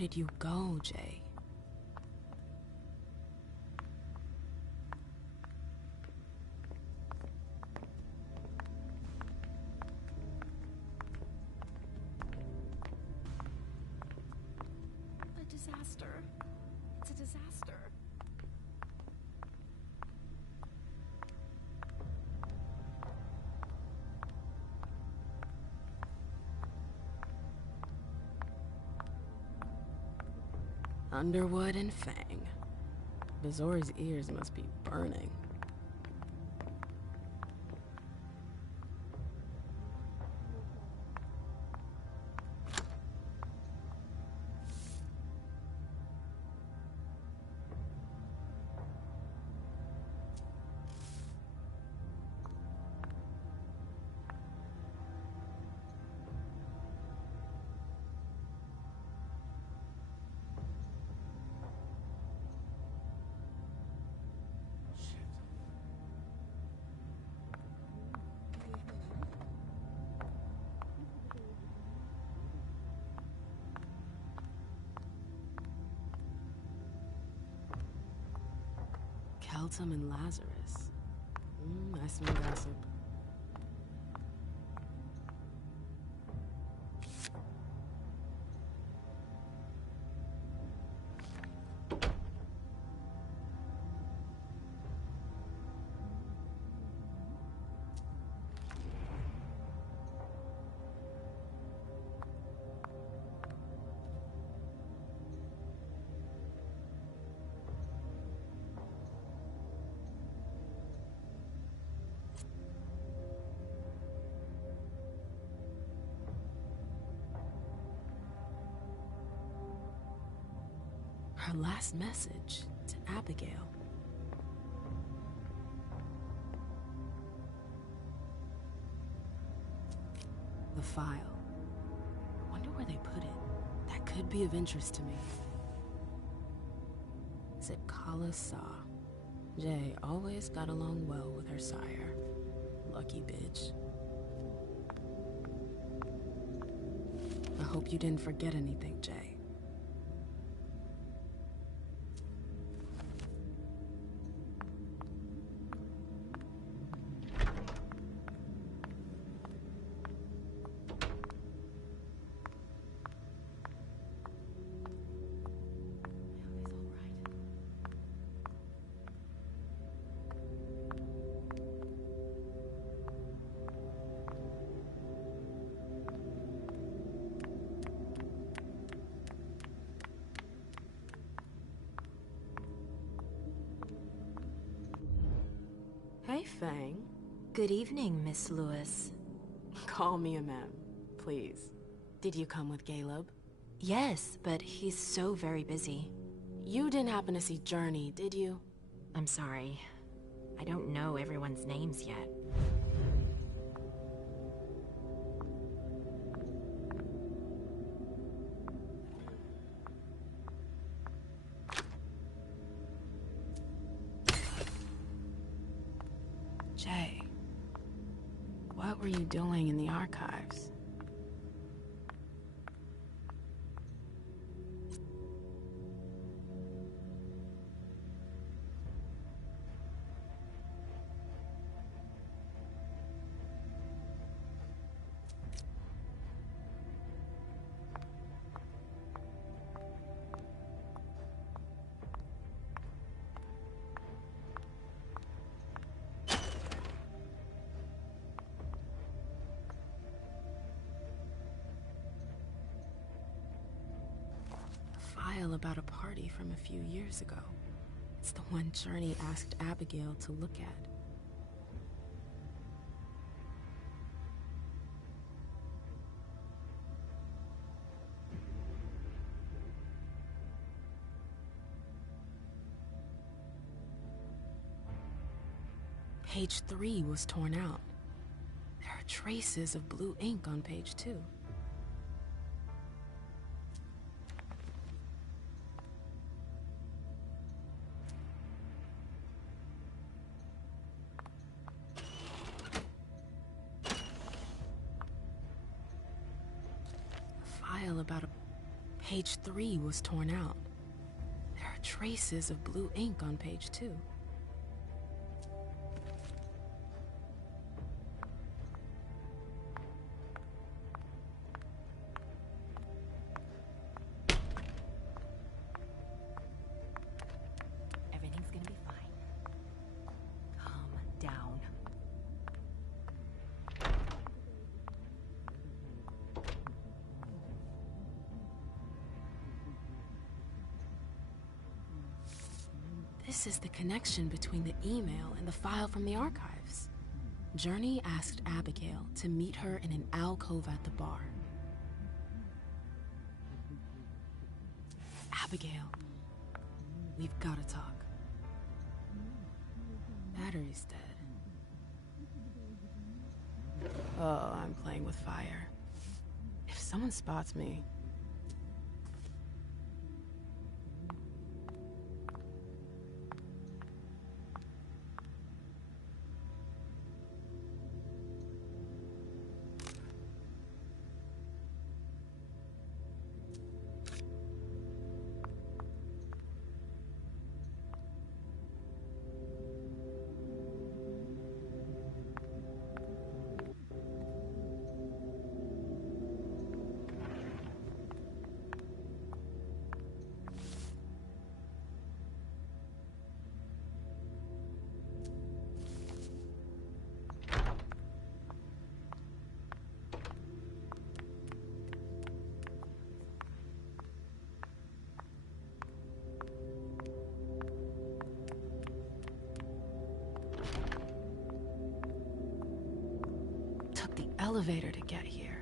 did you go, Jay? A disaster. It's a disaster. Underwood and Fang. Bazori's ears must be burning. Keltum and Lazarus. I smell gossip. Her last message to Abigail. The file. I wonder where they put it. That could be of interest to me. Is it Kala Sa? Jay always got along well with her sire. Lucky bitch. I hope you didn't forget anything, Jay. Hey, Fang. Good evening, Miss Lewis. Call me a ma'am, please. Did you come with Caleb? Yes, but he's so very busy. You didn't happen to see Journey, did you? I'm sorry. I don't know everyone's names yet. Jay, what were you doing in the archives? File about a party from a few years ago. It's the one Journey asked Abigail to look at. Page 3 was torn out. There are traces of blue ink on page 2. Page 3 was torn out. There are traces of blue ink on page 2. Everything's gonna be fine. Calm down. This is the connection between the email and the file from the archives. Journey asked Abigail to meet her in an alcove at the bar. Abigail, we've gotta talk. Battery's dead. Oh, I'm playing with fire. If someone spots me... Took the elevator to get here.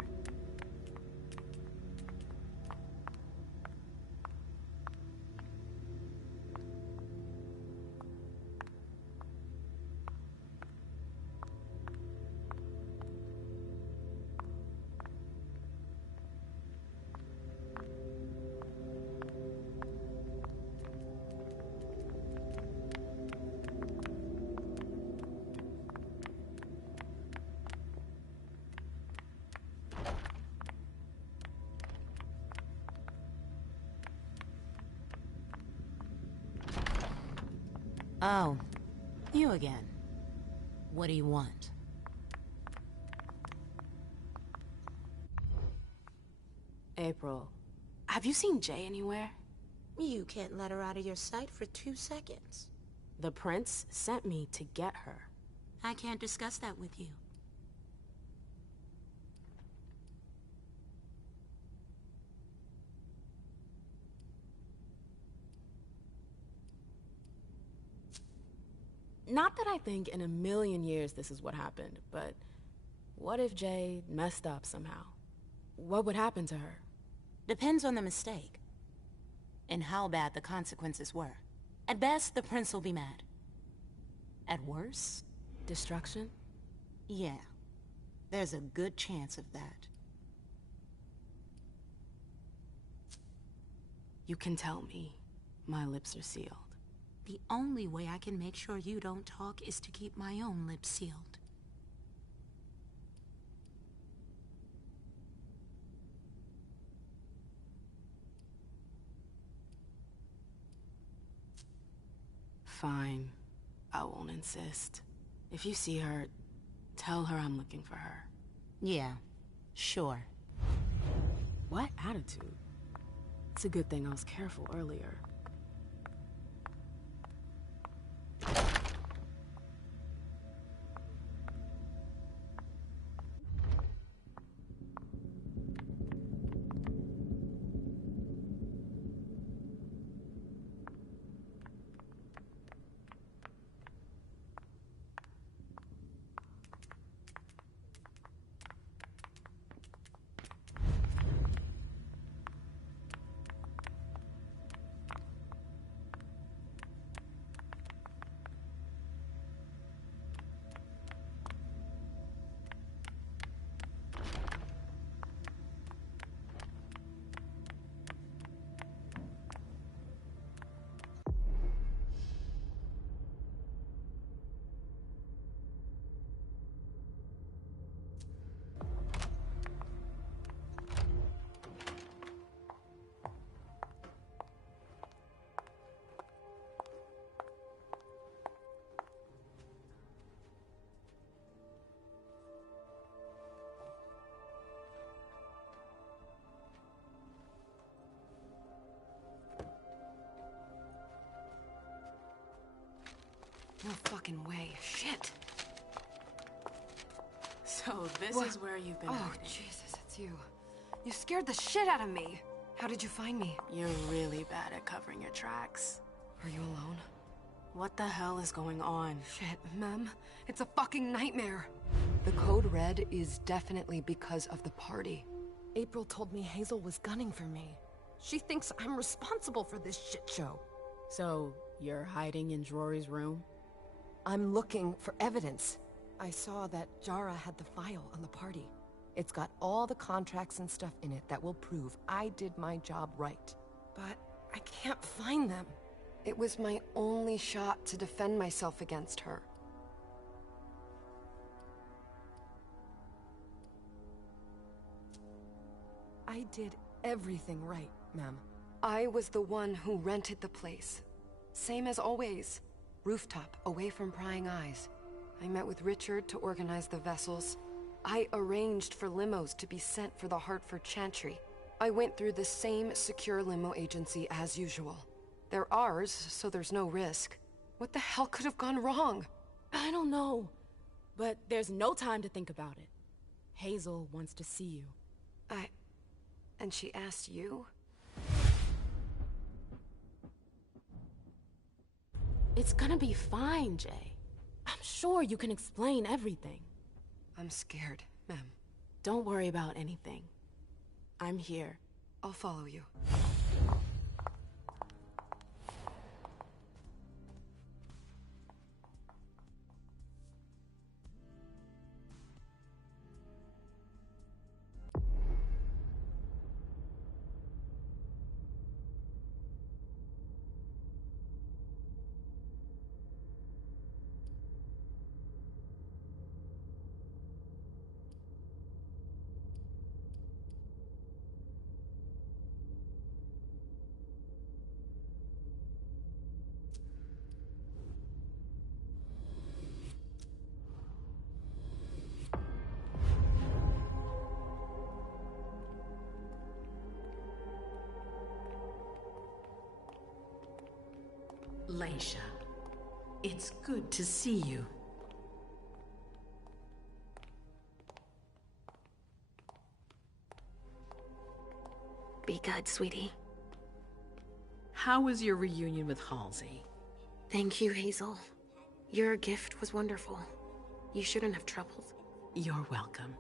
Oh, you again. What do you want? April, have you seen Jay anywhere? You can't let her out of your sight for 2 seconds. The prince sent me to get her. I can't discuss that with you. Not that I think in a million years this is what happened, but what if Jay messed up somehow? What would happen to her? Depends on the mistake. And how bad the consequences were. At best, the prince will be mad. At worst? Destruction? Yeah. There's a good chance of that. You can tell me. My lips are sealed. The only way I can make sure you don't talk is to keep my own lips sealed. Fine. I won't insist. If you see her, tell her I'm looking for her. Yeah, sure. What attitude? It's a good thing I was careful earlier. No fucking way. Shit. So this What? is where you've been Oh, hiding. Jesus, it's you. You scared the shit out of me. How did you find me? You're really bad at covering your tracks. Are you alone? What the hell is going on? Shit, Mem. It's a fucking nightmare. The code red is definitely because of the party. April told me Hazel was gunning for me. She thinks I'm responsible for this shit show. So, you're hiding in Rory's room? I'm looking for evidence. I saw that Jara had the file on the party. It's got all the contracts and stuff in it that will prove I did my job right. But I can't find them. It was my only shot to defend myself against her. I did everything right, Mem. I was the one who rented the place. Same as always. Rooftop, away from prying eyes. I met with Richard to organize the vessels. I arranged for limos to be sent for the Hartford Chantry. I went through the same secure limo agency as usual. They're ours, so there's no risk. What the hell could have gone wrong? I don't know. But there's no time to think about it. Hazel wants to see you. And she asked you? It's gonna be fine, Jay. I'm sure you can explain everything. I'm scared, Mem. Don't worry about anything. I'm here. I'll follow you. Leisha, it's good to see you. Be good, sweetie. How was your reunion with Halsey? Thank you, Hazel. Your gift was wonderful. You shouldn't have troubled. You're welcome.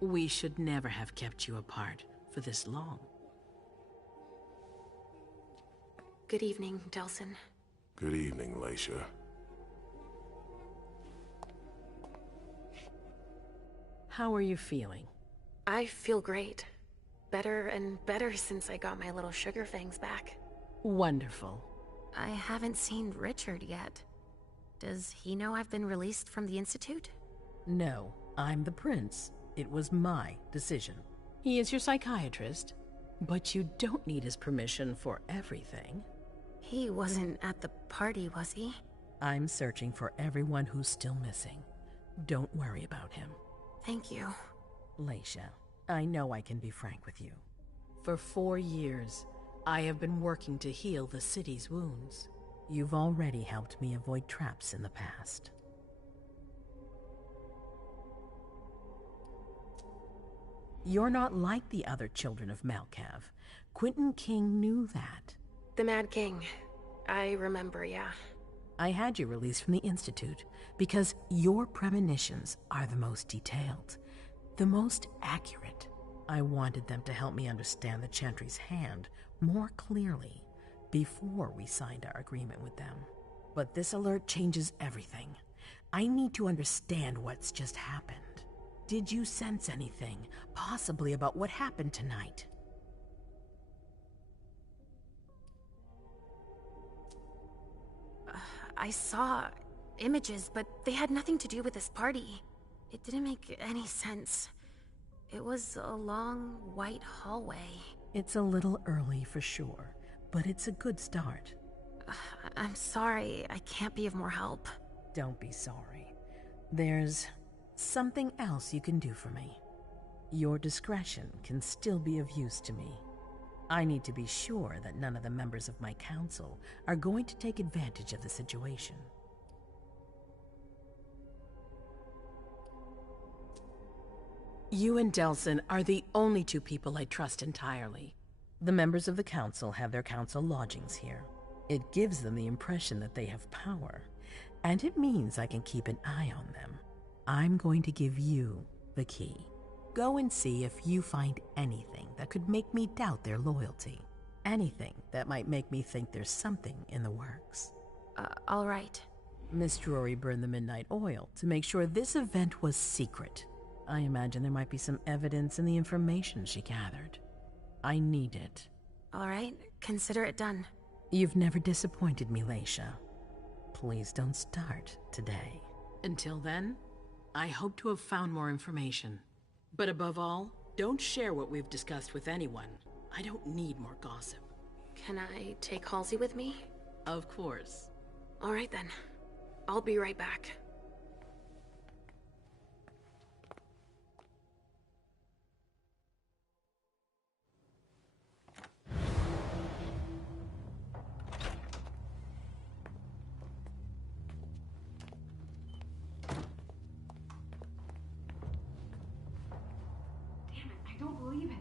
We should never have kept you apart for this long. Good evening, Delsin. Good evening, Leisha. How are you feeling? I feel great. Better and better since I got my little sugar fangs back. Wonderful. I haven't seen Richard yet. Does he know I've been released from the Institute? No, I'm the prince. It was my decision. He is your psychiatrist, but you don't need his permission for everything. He wasn't at the party, was he? I'm searching for everyone who's still missing. Don't worry about him. Thank you. Leisha, I know I can be frank with you. For 4 years, I have been working to heal the city's wounds. You've already helped me avoid traps in the past. You're not like the other children of Malkav. Quentin King knew that. The Mad King. I remember, yeah. I had you released from the Institute because your premonitions are the most detailed, the most accurate. I wanted them to help me understand the Chantry's hand more clearly before we signed our agreement with them. But this alert changes everything. I need to understand what's just happened. Did you sense anything, possibly about what happened tonight? I saw images, but they had nothing to do with this party. It didn't make any sense. It was a long, white hallway. It's a little early for sure, but it's a good start. I'm sorry, I can't be of more help. Don't be sorry. There's something else you can do for me. Your discretion can still be of use to me. I need to be sure that none of the members of my council are going to take advantage of the situation. You and Delson are the only two people I trust entirely. The members of the council have their council lodgings here. It gives them the impression that they have power, and it means I can keep an eye on them. I'm going to give you the key. Go and see if you find anything that could make me doubt their loyalty. Anything that might make me think there's something in the works. All right. Miss Drury burned the midnight oil to make sure this event was secret. I imagine there might be some evidence in the information she gathered. I need it. All right, consider it done. You've never disappointed me, Leisha. Please don't start today. Until then, I hope to have found more information. But above all, don't share what we've discussed with anyone. I don't need more gossip. Can I take Halsey with me? Of course. All right then. I'll be right back. Damn it, I don't believe it.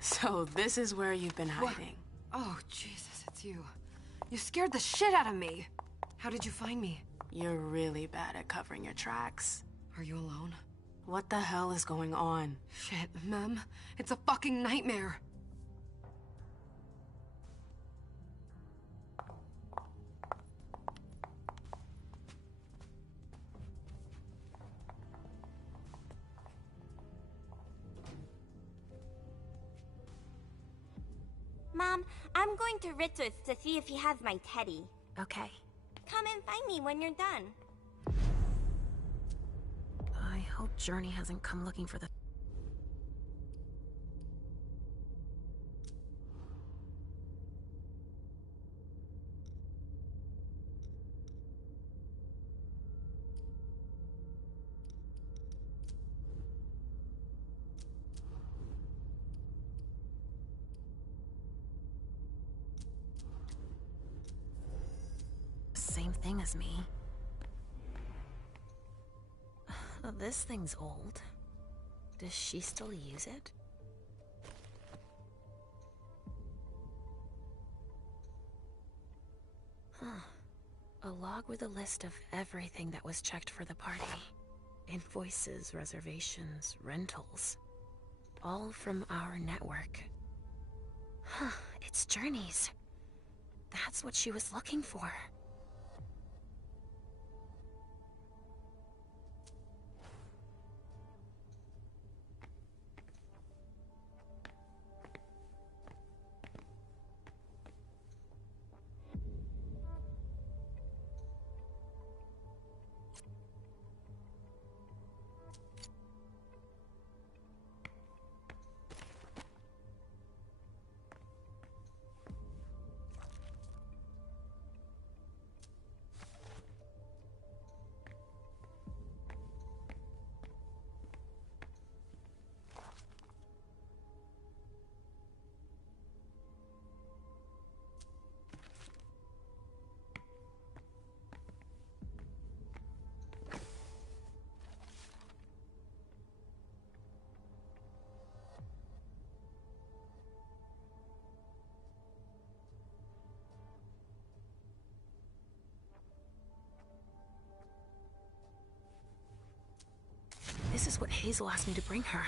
So this is where you've been hiding. Oh, Jesus, it's you. You scared the shit out of me. How did you find me? You're really bad at covering your tracks. Are you alone? What the hell is going on? Shit, Mem. It's a fucking nightmare. Mom, I'm going to Richard's to see if he has my teddy. Okay. Come and find me when you're done. I hope Journey hasn't come looking for the... Same thing as me. This thing's old. Does she still use it? Huh. A log with a list of everything that was checked for the party. Invoices, reservations, rentals. All from our network. Huh, it's Journey's. That's what she was looking for. This is what Hazel asked me to bring her.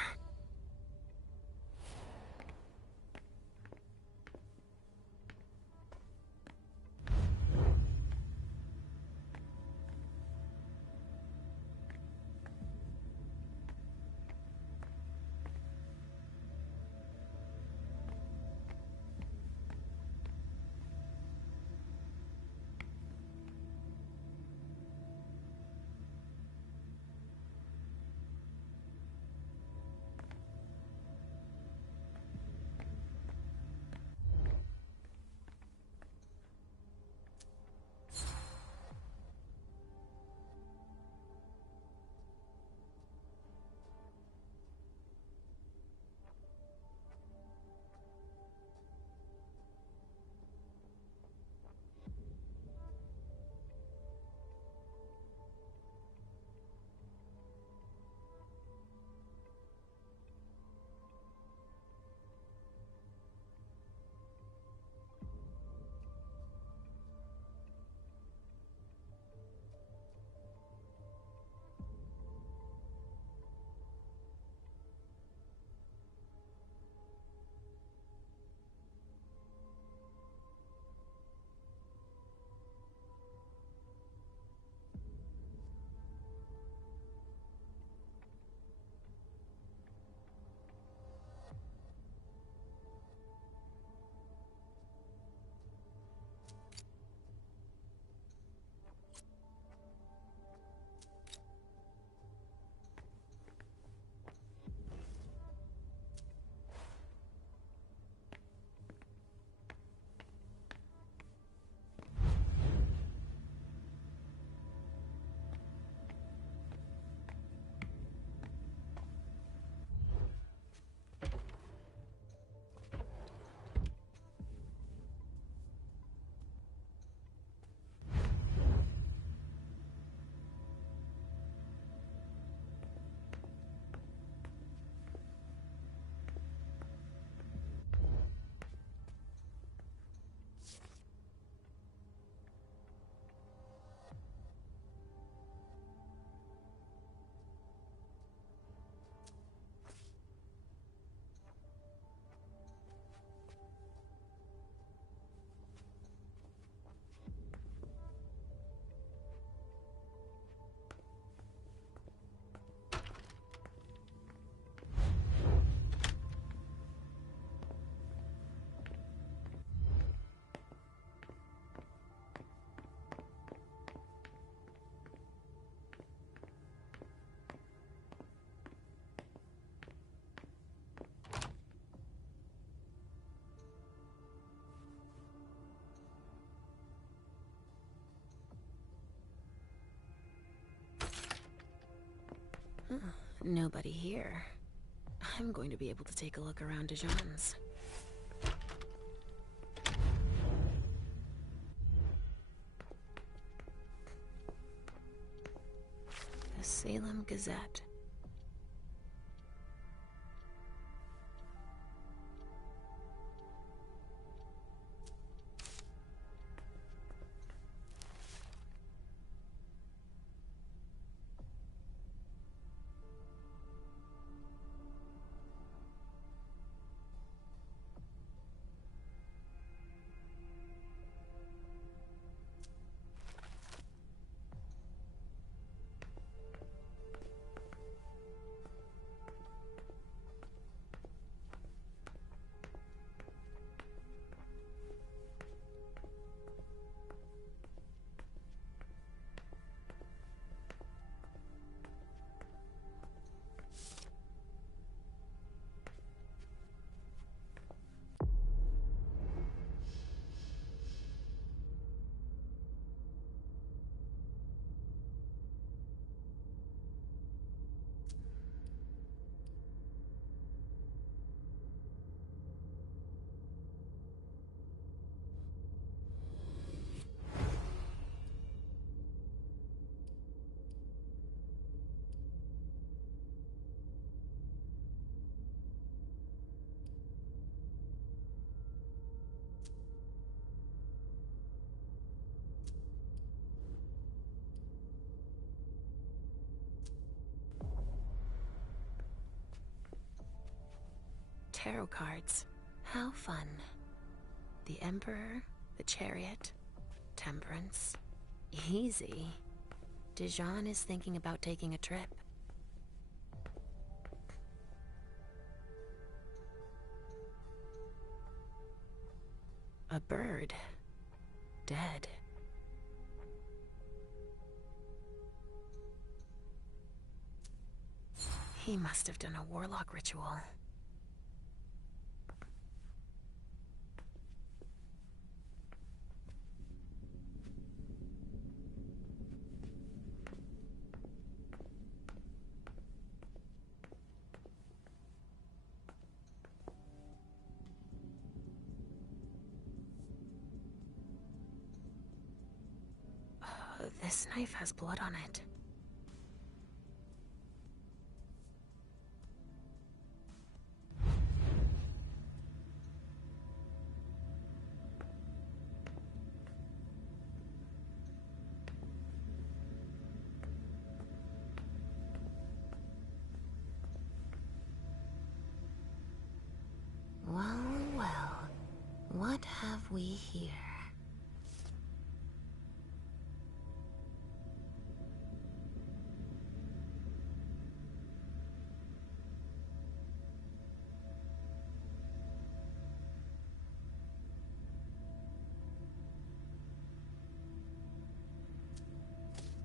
Nobody here. I'm going to be able to take a look around Dijon's. The Salem Gazette. Tarot cards. How fun. The Emperor, the Chariot, Temperance. Easy. Dijon is thinking about taking a trip. A bird. Dead. He must have done a warlock ritual. This knife has blood on it. Well, well, what have we here?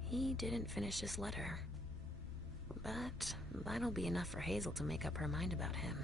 He didn't finish his letter. But that'll be enough for Hazel to make up her mind about him.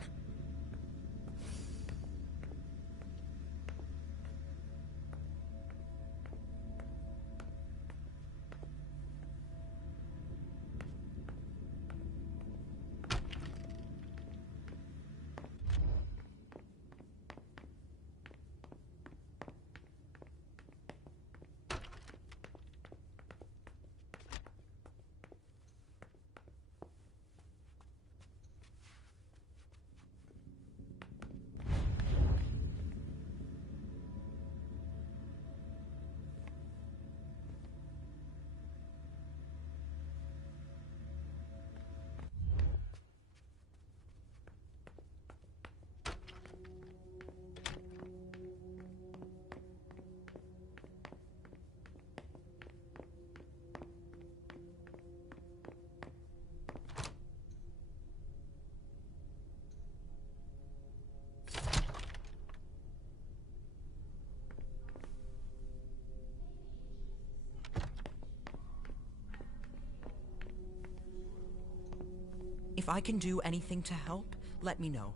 If I can do anything to help, let me know.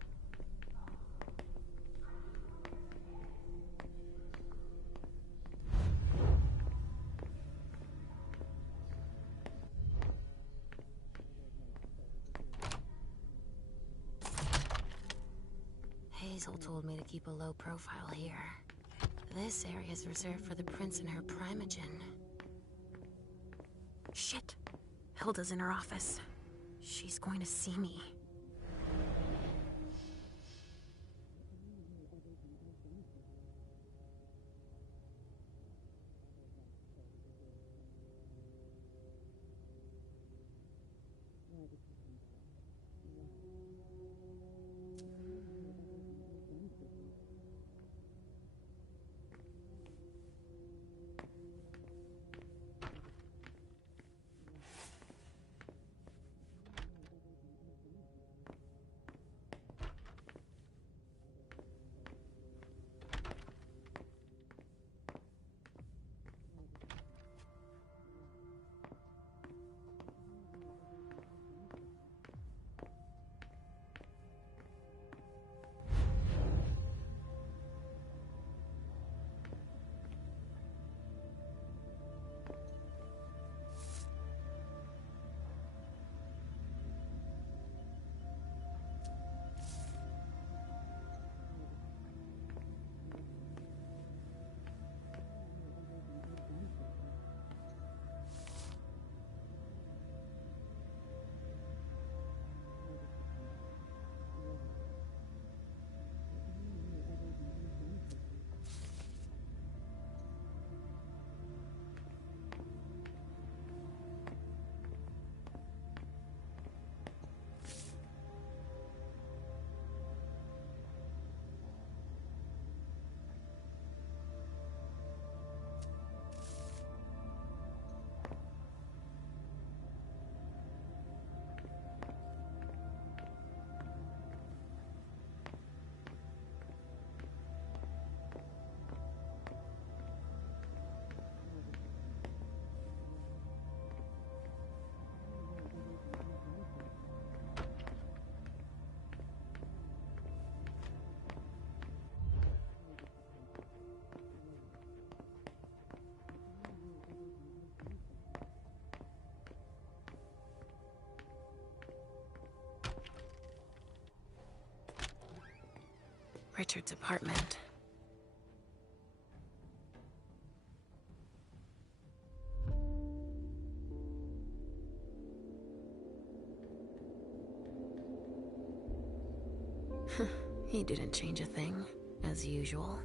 Hazel told me to keep a low profile here. This area is reserved for the prince and her primogen. Shit. Hilda's in her office. She's going to see me. Richard's apartment. He didn't change a thing, as usual.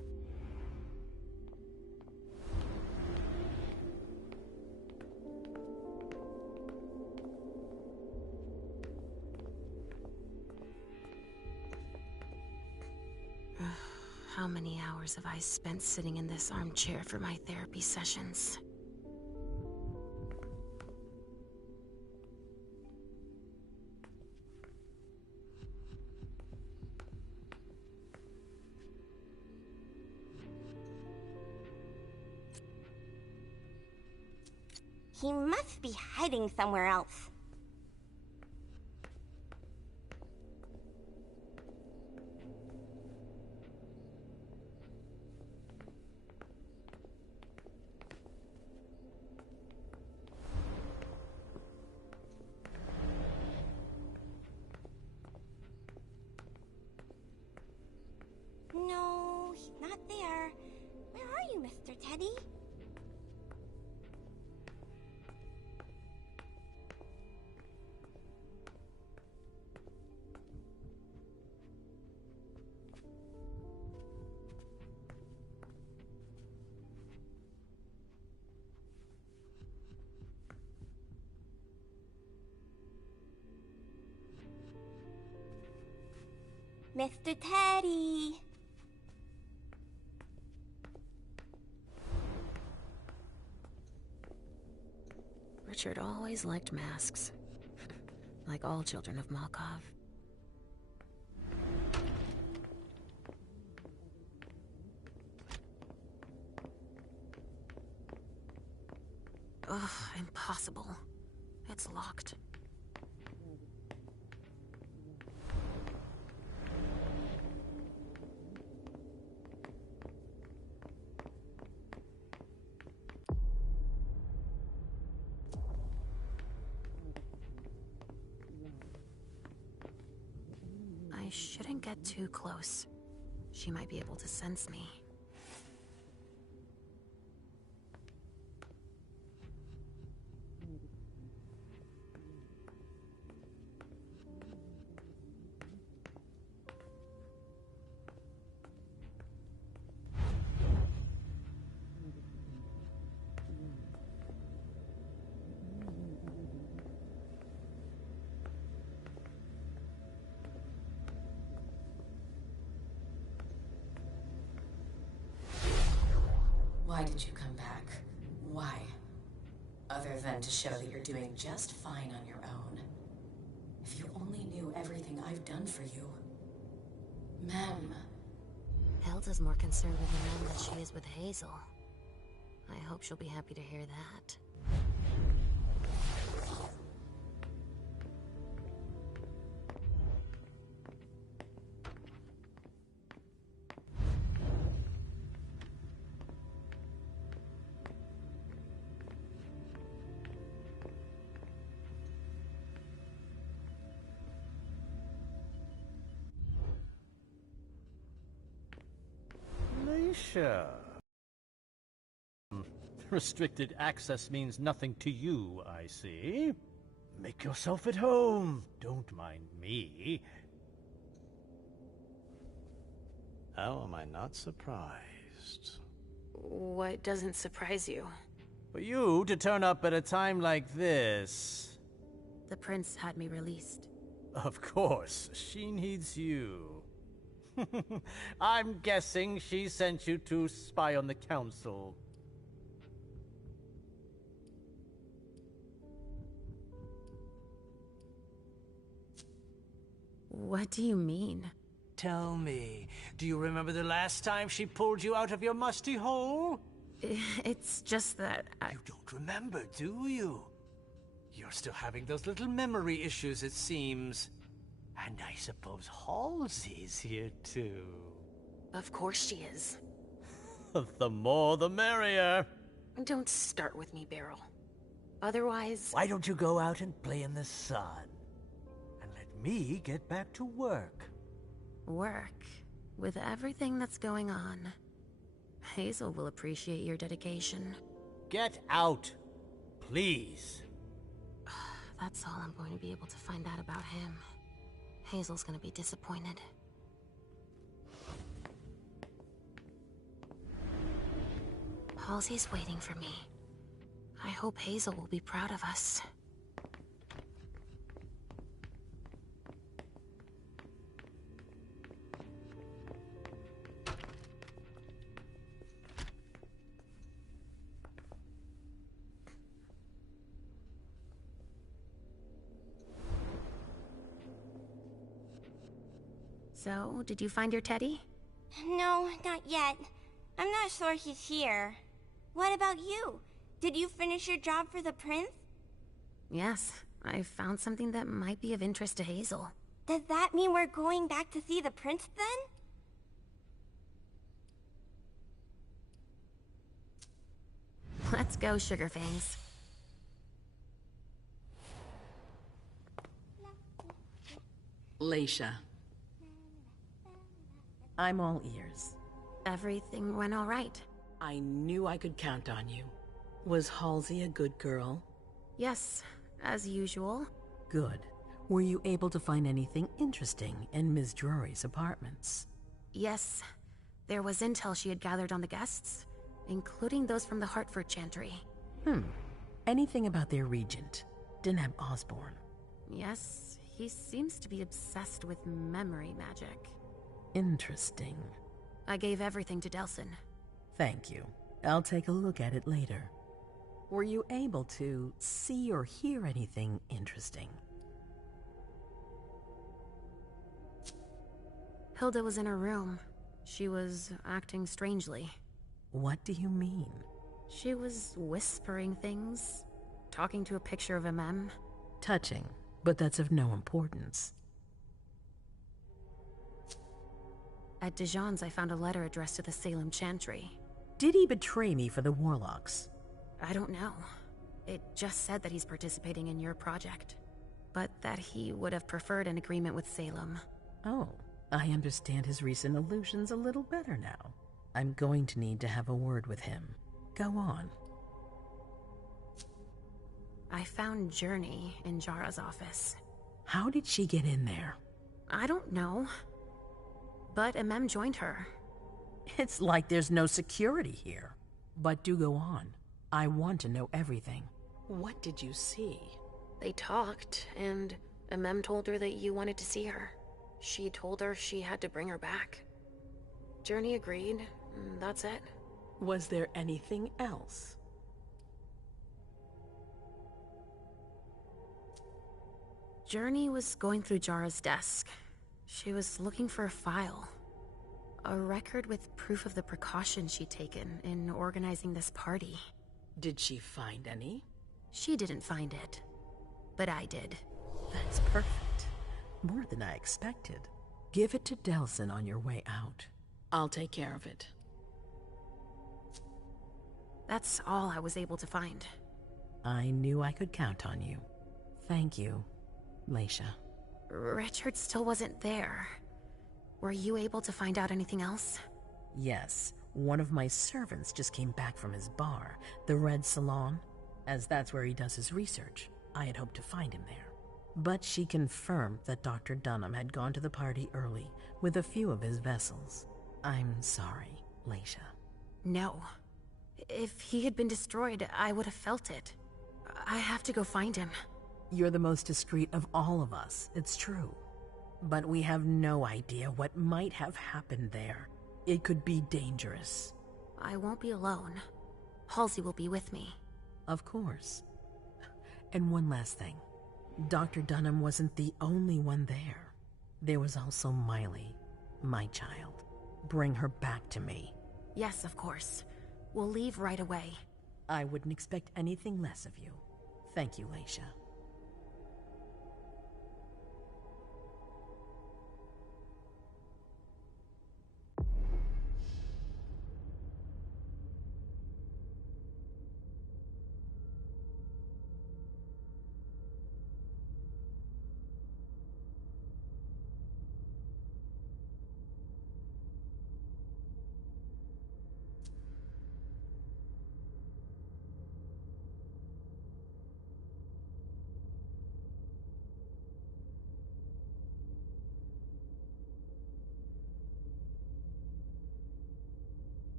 How many hours have I spent sitting in this armchair for my therapy sessions? He must be hiding somewhere else. No, he's not there. Where are you, Mr. Teddy? Mr. Teddy! Richard always liked masks. Like all children of Malkov. Ugh, impossible. It's locked. I shouldn't get too close. She might be able to sense me. Why did you come back? Why? Other than to show that you're doing just fine on your own. If you only knew everything I've done for you. Ma'am. Hilda's more concerned with the man than she is with Hazel. I hope she'll be happy to hear that. Leisha. Restricted access means nothing to you, I see. Make yourself at home. Don't mind me. How am I not surprised? What doesn't surprise you? For you to turn up at a time like this. The prince had me released. Of course, she needs you. I'm guessing she sent you to spy on the council. What do you mean? Tell me, do you remember the last time she pulled you out of your musty hole? It's just that You don't remember, do you? You're still having those little memory issues, it seems. And I suppose Halsey's here too. Of course she is. The more the merrier. Don't start with me, Beryl. Otherwise... Why don't you go out and play in the sun? And let me get back to work. Work? With everything that's going on. Hazel will appreciate your dedication. Get out, please. That's all I'm going to be able to find out about him. Hazel's gonna be disappointed. Halsey's waiting for me. I hope Hazel will be proud of us. So, did you find your teddy? No, not yet. I'm not sure he's here. What about you? Did you finish your job for the prince? Yes, I found something that might be of interest to Hazel. Does that mean we're going back to see the prince then? Let's go, Sugarfangs. Leisha. I'm all ears. Everything went all right. I knew I could count on you. Was Halsey a good girl? Yes, as usual. Good. Were you able to find anything interesting in Ms. Drury's apartments? Yes. There was intel she had gathered on the guests, including those from the Hartford Chantry. Anything about their regent, Deneb Osborne? Yes, he seems to be obsessed with memory magic. Interesting. I gave everything to Delsin. Thank you. I'll take a look at it later. Were you able to see or hear anything interesting? Hilda was in her room. She was acting strangely. What do you mean? She was whispering things, talking to a picture of a mem. Touching, but that's of no importance. At Dijon's, I found a letter addressed to the Salem Chantry. Did he betray me for the Warlocks? I don't know. It just said that he's participating in your project, but that he would have preferred an agreement with Salem. Oh, I understand his recent illusions a little better now. I'm going to need to have a word with him. Go on. I found Journey in Jara's office. How did she get in there? I don't know. But MM joined her. It's like there's no security here. But do go on. I want to know everything. What did you see? They talked, and MM told her that you wanted to see her. She told her she had to bring her back. Journey agreed, and that's it. Was there anything else? Journey was going through Jara's desk. She was looking for a file. A record with proof of the precautions she'd taken in organizing this party. Did she find any? She didn't find it, but I did. That's perfect. More than I expected. Give it to Delsin on your way out. I'll take care of it. That's all I was able to find. I knew I could count on you. Thank you, Leisha. Richard still wasn't there. Were you able to find out anything else? Yes, one of my servants just came back from his bar, the Red Salon, as that's where he does his research. I had hoped to find him there. But she confirmed that Dr. Dunham had gone to the party early with a few of his vessels. I'm sorry, Leisha. No. If he had been destroyed, I would have felt it. I have to go find him. You're the most discreet of all of us, it's true. But we have no idea what might have happened there. It could be dangerous. I won't be alone. Halsey will be with me. Of course. And one last thing. Dr. Dunham wasn't the only one there. There was also Miley, my child. Bring her back to me. Yes, of course. We'll leave right away. I wouldn't expect anything less of you. Thank you, Leisha.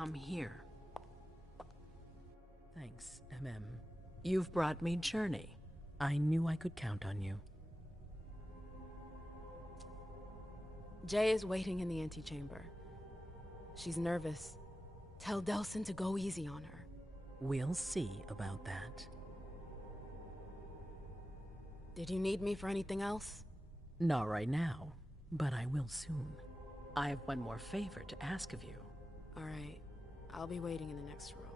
Come here. Thanks, You've brought me Journey. I knew I could count on you. Jay is waiting in the antechamber. She's nervous. Tell Delsin to go easy on her. We'll see about that. Did you need me for anything else? Not right now, but I will soon. I have one more favor to ask of you. All right. I'll be waiting in the next room.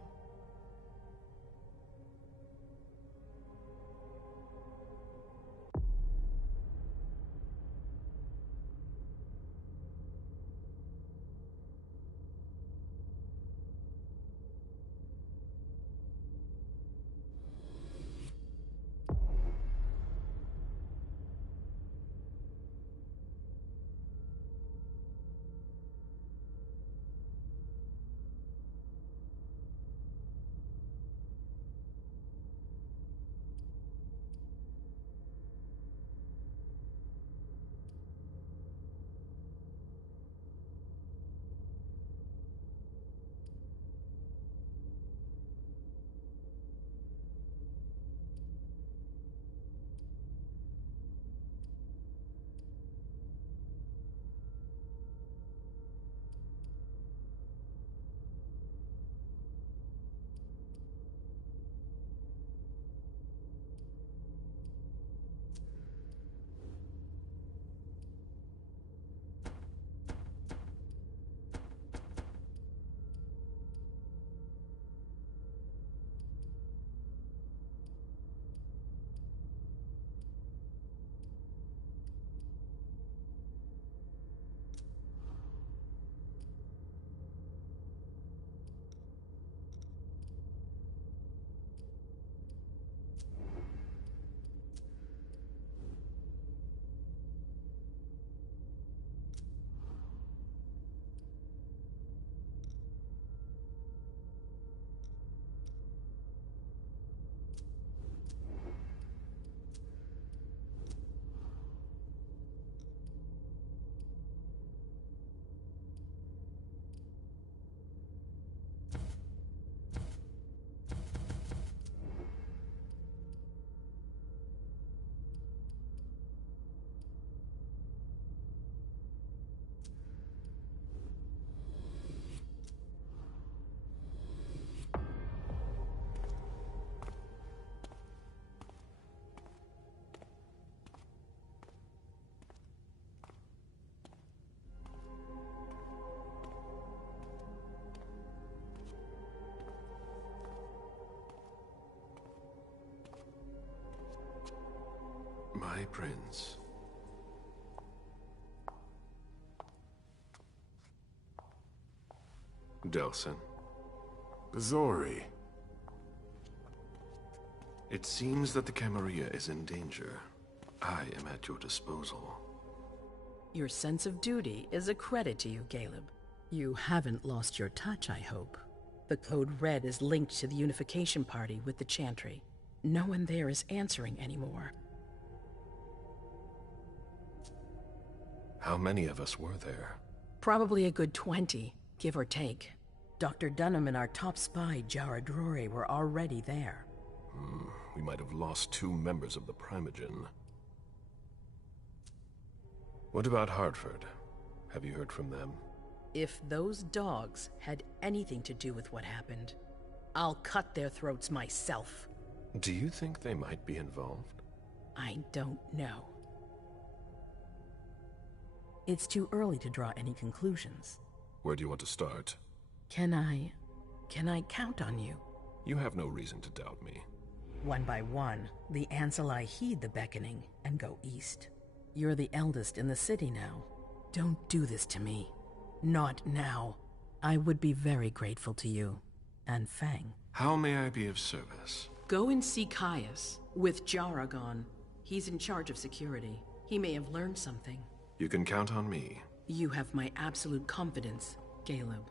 Prince. Delsin. Bazori. It seems that the Camarilla is in danger. I am at your disposal. Your sense of duty is a credit to you, Caleb. You haven't lost your touch, I hope. The Code Red is linked to the Unification Party with the Chantry. No one there is answering anymore. How many of us were there? Probably a good 20, give or take. Dr. Dunham and our top spy, Jara Drury, were already there. We might have lost 2 members of the Primogen. What about Hartford? Have you heard from them? If those dogs had anything to do with what happened, I'll cut their throats myself. Do you think they might be involved? I don't know. It's too early to draw any conclusions. Where do you want to start? Can I count on you? You have no reason to doubt me. One by one, the Ancili heed the beckoning and go east. You're the eldest in the city now. Don't do this to me. Not now. I would be very grateful to you. And Fang. How may I be of service? Go and see Caius, with Jara gone. He's in charge of security. He may have learned something. You can count on me. You have my absolute confidence, Caleb.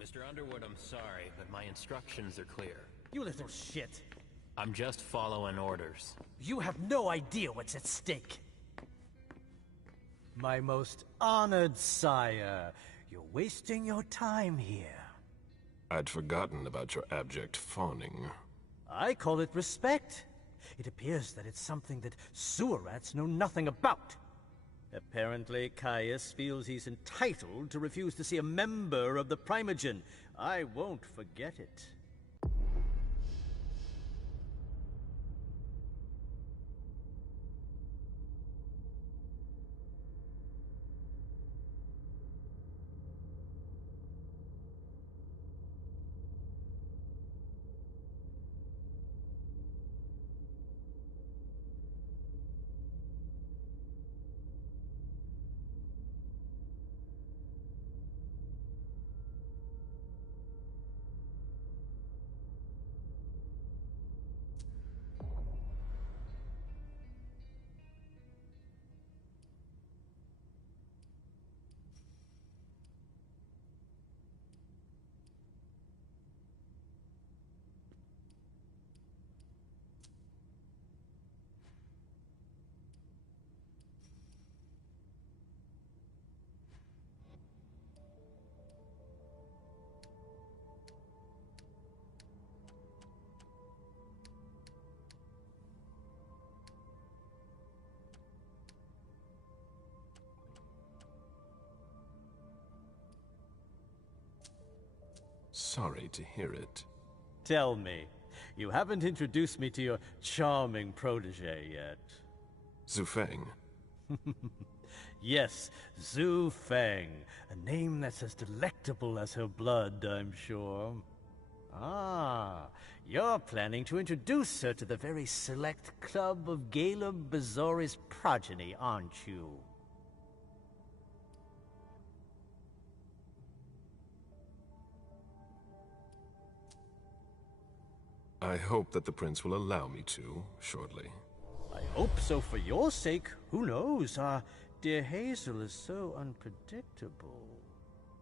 Mr. Underwood, I'm sorry, but my instructions are clear. You little shit. I'm just following orders. You have no idea what's at stake. My most honored sire, you're wasting your time here. I'd forgotten about your abject fawning. I call it respect. It appears that it's something that sewer rats know nothing about. Apparently, Caius feels he's entitled to refuse to see a member of the Primogen. I won't forget it. Sorry to hear it. Tell me, you haven't introduced me to your charming protege yet. Zhu Feng. Yes, Zhu Feng. A name that's as delectable as her blood, I'm sure. Ah, you're planning to introduce her to the very select club of Caleb Bazori's progeny, aren't you? I hope that the prince will allow me to, shortly. I hope so for your sake. Who knows? Our dear Hazel is so unpredictable.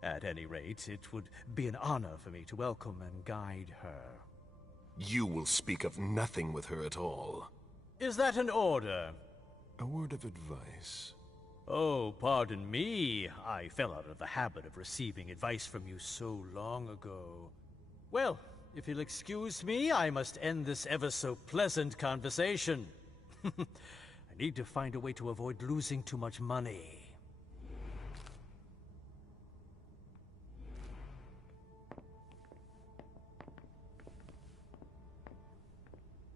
At any rate, it would be an honor for me to welcome and guide her. You will speak of nothing with her at all. Is that an order? A word of advice. Oh, pardon me. I fell out of the habit of receiving advice from you so long ago. Well, if you'll excuse me, I must end this ever so pleasant conversation. I need to find a way to avoid losing too much money.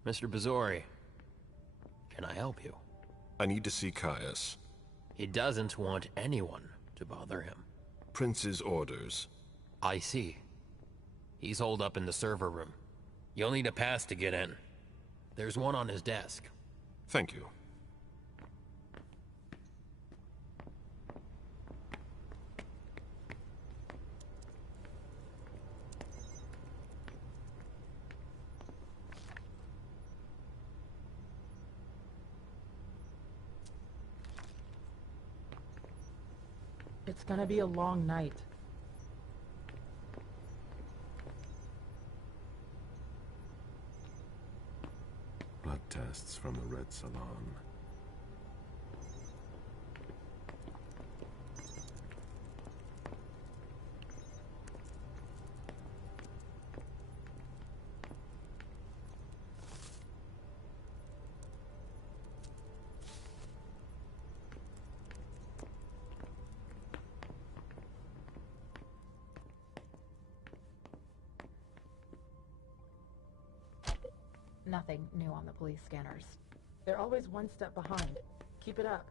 Mr. Bazori, can I help you? I need to see Caius. He doesn't want anyone to bother him. Prince's orders. I see. He's holed up in the server room. You'll need a pass to get in. There's one on his desk. Thank you. It's gonna be a long night. Blood tests from the Red Salon. Nothing new on the police scanners. They're always one step behind. Keep it up.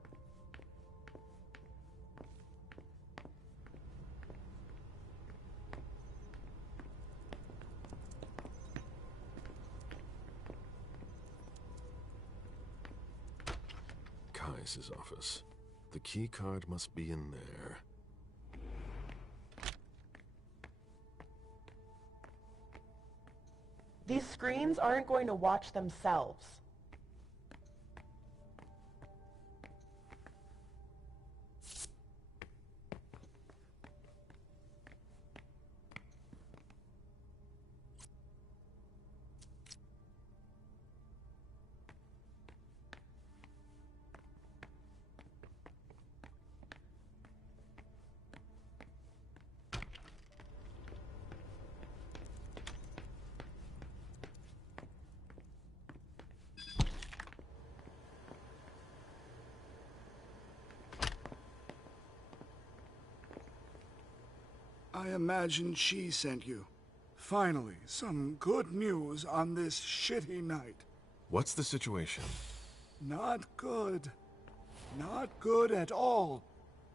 Caius's office. The key card must be in there. These screens aren't going to watch themselves. I imagine she sent you. Finally, some good news on this shitty night. What's the situation? Not good. Not good at all.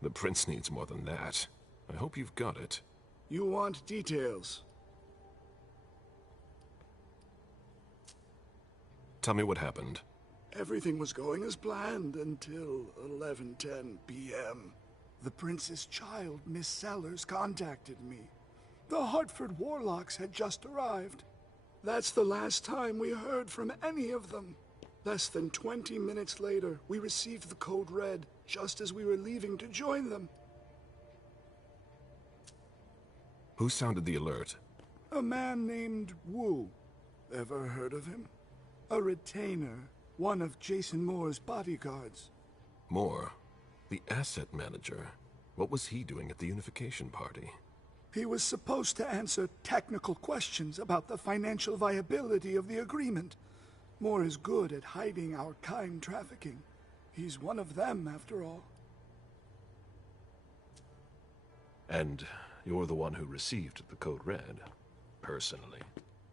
The prince needs more than that. I hope you've got it. You want details? Tell me what happened. Everything was going as planned until 11:10 p.m. The prince's child, Miss Sellers, contacted me. The Hartford Warlocks had just arrived. That's the last time we heard from any of them. Less than 20 minutes later, we received the code red, just as we were leaving to join them. Who sounded the alert? A man named Wu. Ever heard of him? A retainer, one of Jason Moore's bodyguards. Moore? The asset manager. What was he doing at the unification party? He was supposed to answer technical questions about the financial viability of the agreement. Moore is good at hiding our kind trafficking. He's one of them, after all. And you're the one who received the code red, personally.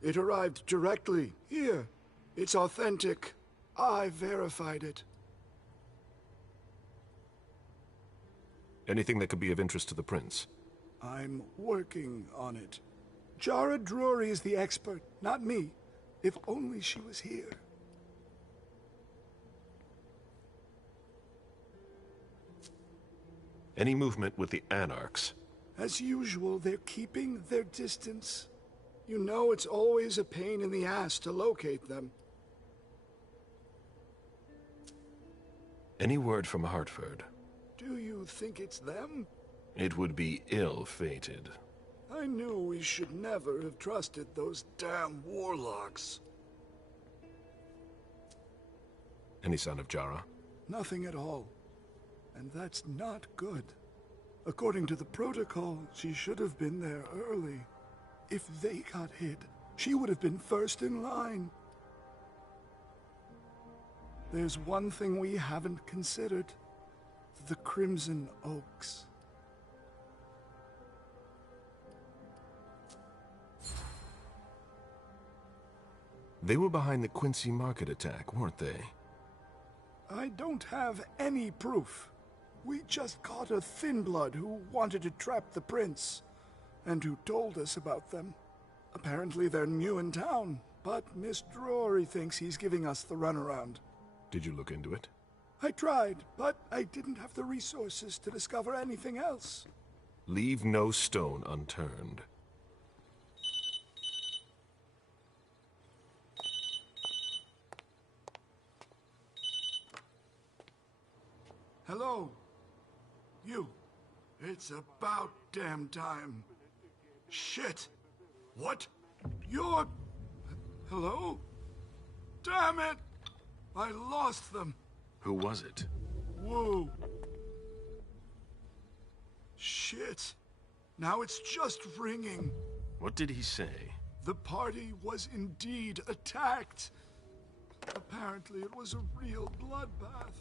It arrived directly, here. It's authentic. I verified it. Anything that could be of interest to the prince? I'm working on it. Jara Drury is the expert, not me. If only she was here. Any movement with the Anarchs? As usual, they're keeping their distance. You know it's always a pain in the ass to locate them. Any word from Hartford? Do you think it's them? It would be ill-fated. I knew we should never have trusted those damn warlocks. Any sign of Jara? Nothing at all. and that's not good. According to the protocol, she should have been there early. If they got hit, she would have been first in line. There's one thing we haven't considered. The Crimson Oaks. They were behind the Quincy Market attack, weren't they? I don't have any proof. We just caught a thin blood who wanted to trap the prince, and who told us about them. Apparently they're new in town, but Miss Drury thinks he's giving us the runaround. Did you look into it? I tried, but I didn't have the resources to discover anything else. Leave no stone unturned. Hello? You. It's about damn time. Shit! What? You're... Hello? Damn it! I lost them. Who was it? Whoa. Shit. Now it's just ringing. What did he say? The party was indeed attacked. Apparently it was a real bloodbath.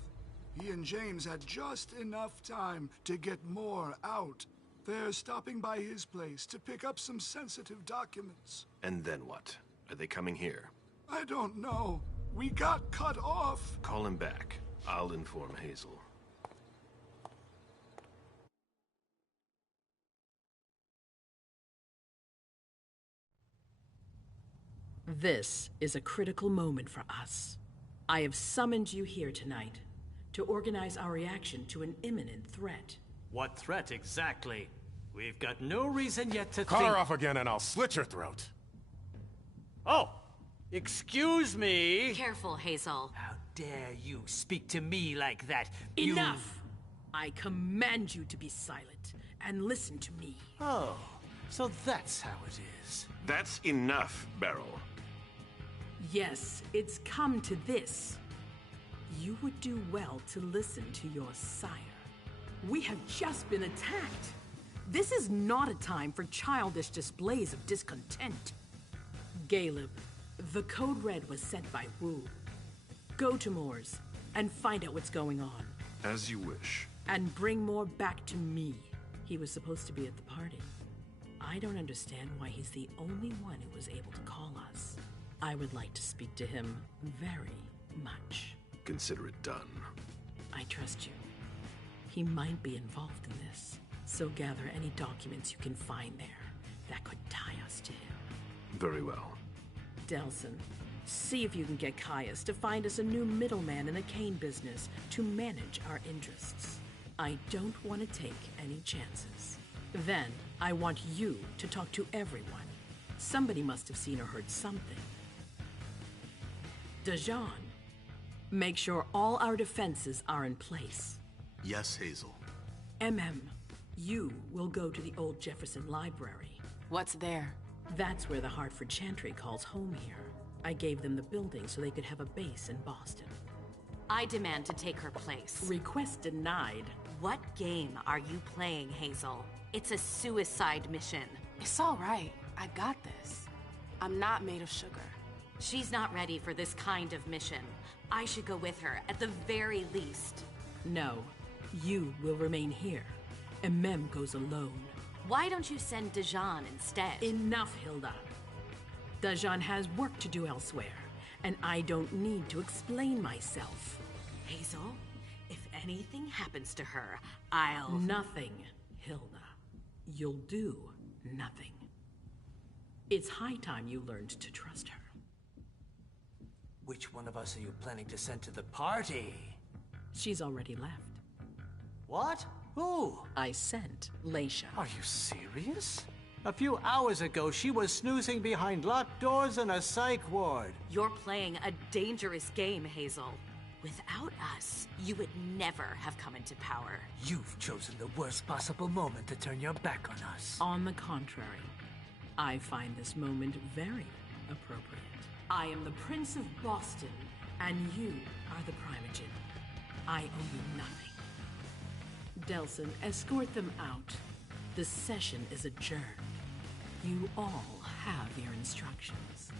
He and James had just enough time to get more out. They're stopping by his place to pick up some sensitive documents. And then what? Are they coming here? I don't know. We got cut off. Call him back. I'll inform Hazel. This is a critical moment for us. I have summoned you here tonight to organize our reaction to an imminent threat. What threat exactly? We've got no reason yet to Car think... off again and I'll slit your throat. Oh! Excuse me! Careful, Hazel. How dare you speak to me like that? Enough! I command you to be silent and listen to me. Oh, so that's how it is. That's enough, Beryl. Yes, it's come to this. You would do well to listen to your sire. We have just been attacked. This is not a time for childish displays of discontent. Caleb, the code red was sent by Wu. Go to Moore's and find out what's going on. As you wish. And bring Moore back to me. He was supposed to be at the party. I don't understand why he's the only one who was able to call us. I would like to speak to him very much. Consider it done. I trust you. He might be involved in this, so gather any documents you can find there that could tie us to him. Very well. Delson, see if you can get Caius to find us a new middleman in the cane business to manage our interests. I don't want to take any chances. Then, I want you to talk to everyone. Somebody must have seen or heard something. Dajan, make sure all our defenses are in place. Yes, Hazel. You will go to the old Jefferson Library. What's there? That's where the Hartford Chantry calls home here. I gave them the building so they could have a base in Boston. I demand to take her place. Request denied. What game are you playing, Hazel? It's a suicide mission. It's all right. I got this. I'm not made of sugar. She's not ready for this kind of mission. I should go with her, at the very least. No, you will remain here. Goes alone. Why don't you send Dajan instead? Enough, Hilda. Dajan has work to do elsewhere, and I don't need to explain myself. Hazel, if anything happens to her, I'll... Nothing, Hilda. You'll do nothing. It's high time you learned to trust her. Which one of us are you planning to send to the party? She's already left. What? Who? I sent Leisha. Are you serious? A few hours ago, she was snoozing behind locked doors in a psych ward. You're playing a dangerous game, Hazel. Without us, you would never have come into power. You've chosen the worst possible moment to turn your back on us. On the contrary, I find this moment very appropriate. I am the Prince of Boston, and you are the Primogen. I owe you nothing. Delson, escort them out. The session is adjourned. You all have your instructions.